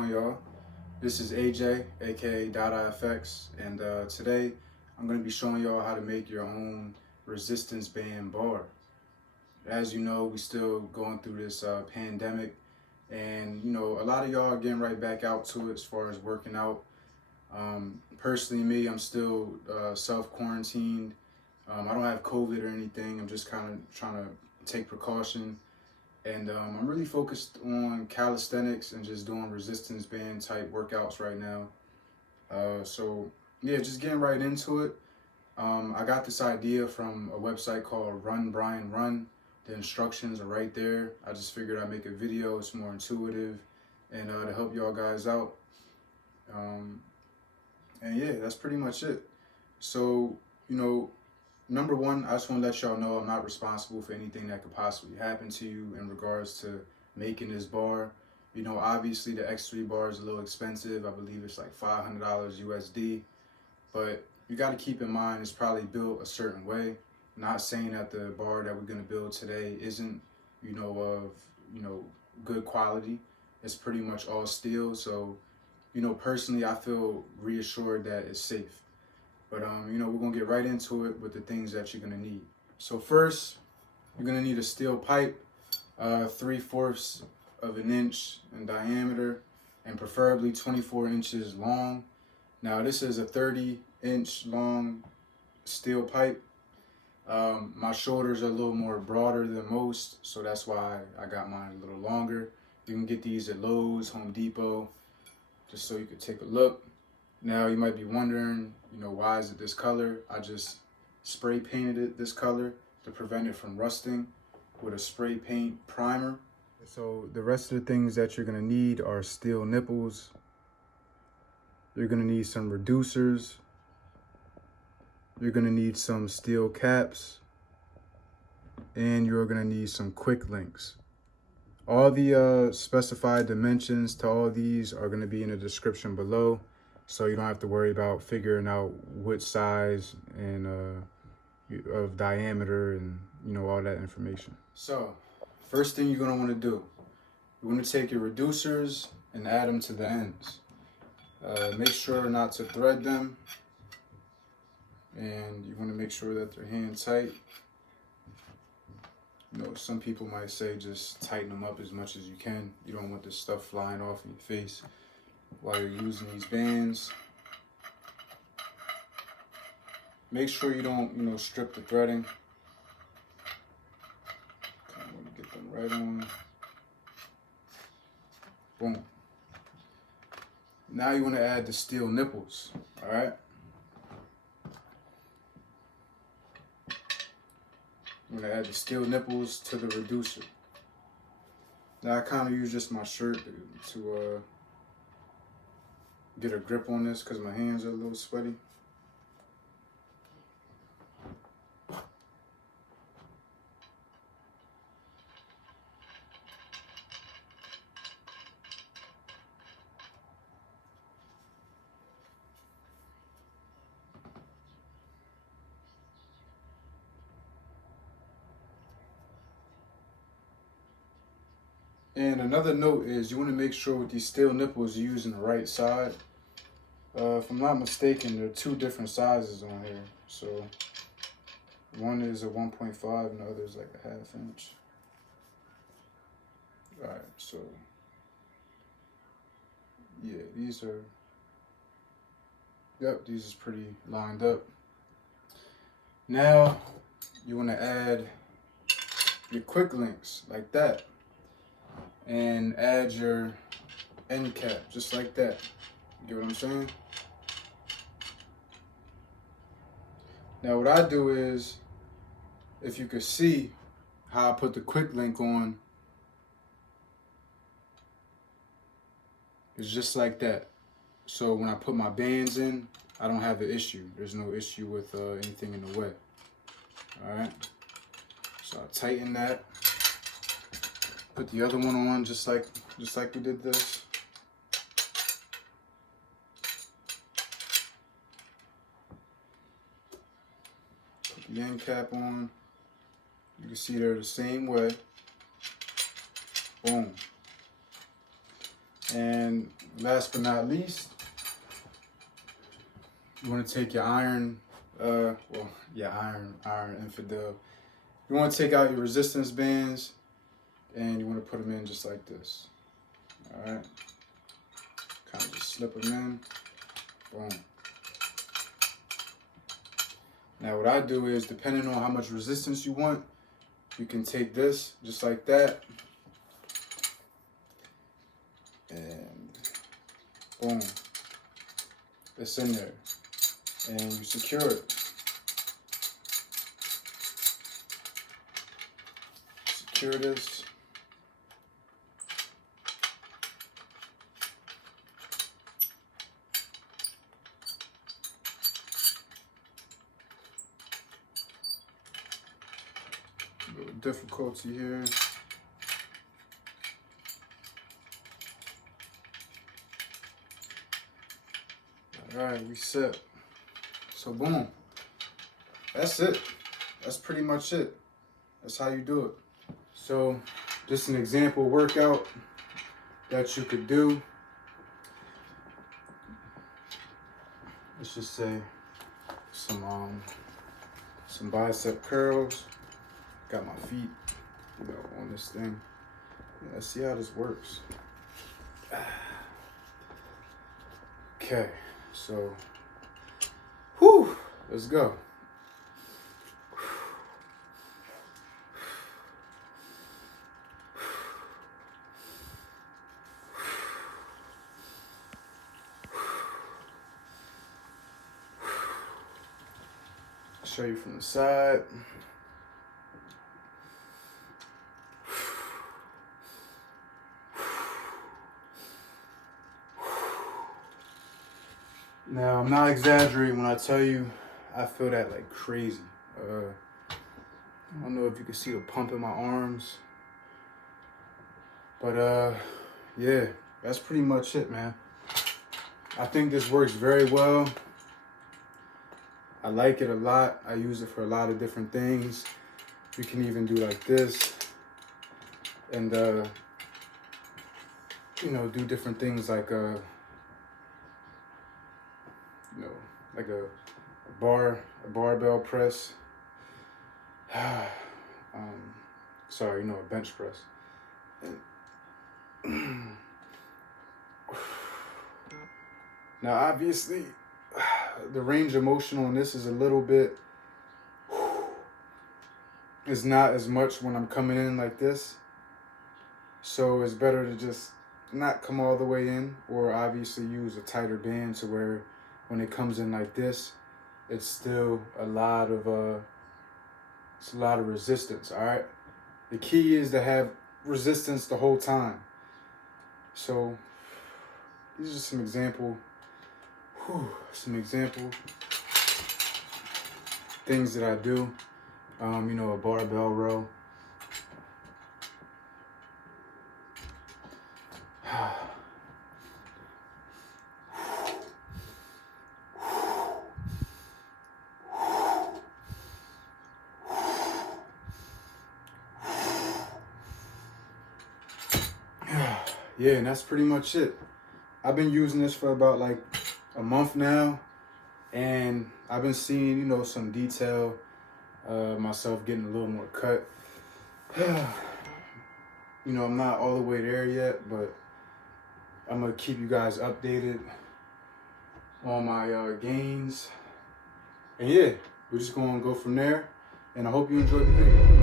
going, y'all? This is AJ, aka .ifx, and today I'm going to be showing y'all how to make your own resistance band bar. As you know, we still going through this pandemic, and you know, a lot of y'all are getting right back out to it as far as working out. Personally, me, I'm still self-quarantined. I don't have COVID or anything. I'm just kind of trying to take precaution. And I'm really focused on calisthenics and just doing resistance band type workouts right now. So yeah, just getting right into it. I got this idea from a website called Run Brian Run. The instructions are right there. I just figured I'd make a video. It's more intuitive and to help y'all guys out. And yeah, that's pretty much it. So, you know, number one, I just want to let y'all know I'm not responsible for anything that could possibly happen to you in regards to making this bar. You know, obviously the X3 bar is a little expensive. I believe it's like $500 USD. But you got to keep in mind it's probably built a certain way. Not saying that the bar that we're going to build today isn't, of, good quality. It's pretty much all steel. So, personally, I feel reassured that it's safe. But, we're going to get right into it with the things that you're going to need. So first, you're going to need a steel pipe, 3/4 of an inch in diameter, and preferably 24 inches long. Now, this is a 30-inch long steel pipe. My shoulders are a little more broader than most, so that's why I got mine a little longer. You can get these at Lowe's, Home Depot, just so you could take a look. Now you might be wondering, why is it this color? I just spray painted it this color to prevent it from rusting with a spray paint primer. So the rest of the things that you're gonna need are steel nipples. You're gonna need some reducers. You're gonna need some steel caps. And you're gonna need some quick links. All the specified dimensions to all these are gonna be in the description below. So you don't have to worry about figuring out what size and of diameter and all that information. So first thing you're gonna want to do, you want to take your reducers and add them to the ends. Make sure not to thread them, and you want to make sure that they're hand tight. Some people might say just tighten them up as much as you can. You don't want this stuff flying off in your face while you're using these bands. Make sure you don't, strip the threading. Kind of want to get them right on. Boom. Now you want to add the steel nipples, all right? I'm going to add the steel nipples to the reducer. Now I kind of use just my shirt to get a grip on this because my hands are a little sweaty. And another note is you want to make sure with these steel nipples you're using the right side. If I'm not mistaken, there are two different sizes on here. So one is a 1.5 and the other is like a 1/2 inch. Alright, so yeah, these are, these is pretty lined up. Now you want to add your quick links like that. And add your end cap just like that. You get what I'm saying? Now what I do is, if you could see how I put the quick link on, it's just like that. So when I put my bands in, I don't have an issue. There's no issue with anything in the way. All right. So I tighten that. Put the other one on just like we did this. Put the end cap on. You can see they're the same way. Boom. And last but not least, you want to take your iron infidel. You want to take out your resistance bands and you want to put them in just like this. All right. Kind of just slip them in. Boom. Now what I do is, depending on how much resistance you want, you can take this just like that. And boom. It's in there. And you secure it. Secure this. A little difficulty here. All right, we set. So boom, that's it. That's pretty much it. That's how you do it. So just an example workout that you could do. Let's just say some bicep curls. Got my feet, on this thing. Yeah, let's see how this works. Okay, so let's go. Show you from the side. Now, I'm not exaggerating when I tell you I feel that like crazy. I don't know if you can see the pump in my arms. But yeah, that's pretty much it, man. I think this works very well. I like it a lot. I use it for a lot of different things. You can even do like this. And do different things like like a barbell press. Sorry, a bench press. Now, obviously, the range of motion on this is a little bit, it's not as much when I'm coming in like this. So it's better to just not come all the way in, or obviously use a tighter band to where when it comes in like this, it's still a lot of resistance. All right. The key is to have resistance the whole time. So these are some example things that I do. A barbell row. Yeah, and that's pretty much it. I've been using this for about like a month now, and I've been seeing, some detail, myself getting a little more cut. I'm not all the way there yet, but I'm gonna keep you guys updated on my gains. And yeah, we're just gonna go from there, and I hope you enjoyed the video.